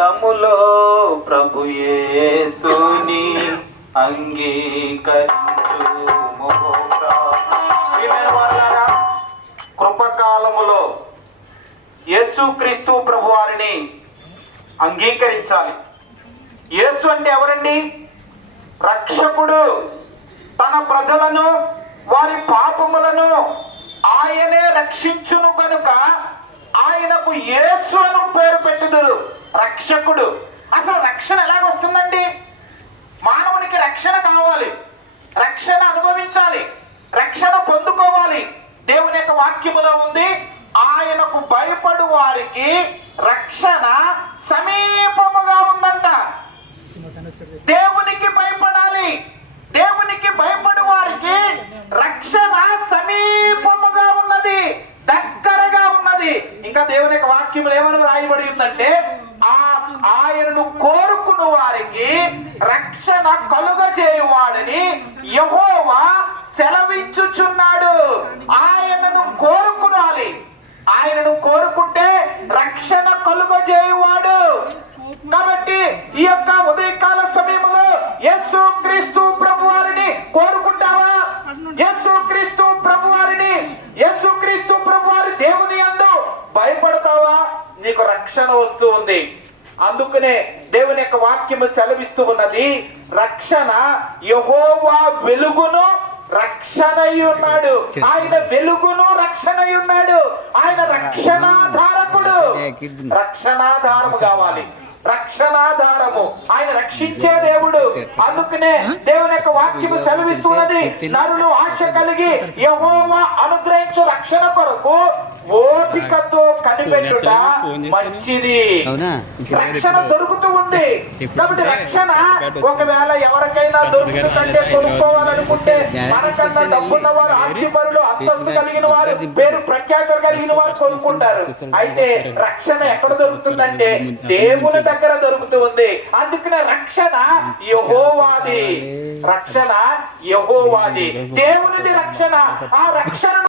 కాలములో ప్రభు యేసుని అంగీకరించుము. కృపకాలములో యేసుక్రీస్తు ప్రభు వారిని అంగీకరించాలి. యేసు అంటే ఎవరండి? రక్షకుడు. తన ప్రజలను వారి పాపములను ఆయనే రక్షించును కనుక ఆయనకు యేసు అని పేరు పెట్టుదురు. రక్షకుడు. అసలు రక్షణ ఎలాగొస్తుందండి? మానవునికి రక్షణ కావాలి, రక్షణ అనుభవించాలి, రక్షణ పొందుకోవాలి. దేవుని యొక్క వాక్యములో ఉంది, ఆయనకు భయపడు వారికి రక్షణ సమీపముగా ఉందంట. దేవునికి భయపడాలి. దేవునికి భయపడు వారికి రక్షణ సమీపముగా ఉన్నది, దగ్గరగా ఉన్నది. ఇంకా దేవుని యొక్క వాక్యములు ఏమని రాయబడి ఉందంటే, ఆయనను కోరుకుని వారికి రక్షణ కలుగజేయువాడని యెహోవా సెలవించుచున్నాడు. ఆయనను కోరుకునాలి. ఆయనను కోరుకుంటే రక్షణ కలుగజేయువాడు. కాబట్టి ఈ యొక్క ఉదయకాల సమయంలో యేసుక్రీస్తు ప్రభువారిని కోరుకుంటావా? యేసుక్రీస్తు ప్రభువారిని, యేసుక్రీస్తు ప్రభువారి దేవుని యందు భయపడతావా? నీకు రక్షణ వస్తూ ఉంది. అందుకనే దేవుని యొక్క వాక్యము సెలవిస్తూ ఉన్నది, రక్షణ యెహోవా వెలుగును రక్షణై ఉన్నాడు. ఆయన వెలుగును రక్షణై ఉన్నాడు. ఆయన రక్షణాధారకుడు. రక్షణాధారము కావాలి, రక్షణాధారము. ఆయన రక్షించే దేవుడు. అందుకనే దేవుని యొక్క వాక్యము సెలవిస్తున్నది, నరులు ఆశ కలిగి యెహోవా అనుగ్రహించు రక్షణ కొరకు ఓపికతో కనిపెట్టుట మంచిది. రక్షణ దొరుకుతూ ఉంది. కాబట్టి రక్షణ ఒకవేళ ఎవరికైనా దొరుకుతుందంటే కొనుక్కోవాలనుకుంటే, మనకన్నా డబ్బున్న వారు, ఆస్తిపరులు, అంతస్తు కలిగిన వారు, పేరు ప్రఖ్యాతులు కలిగిన వారు కొనుక్కుంటారు. అయితే రక్షణ ఎక్కడ దొరుకుతుందంటే దేవుని దగ్గర దొరుకుతూ ఉంది. అందుకనే రక్షణ యెహోవాది. రక్షణ యెహోవాది, దేవునిది రక్షణ. ఆ రక్షణ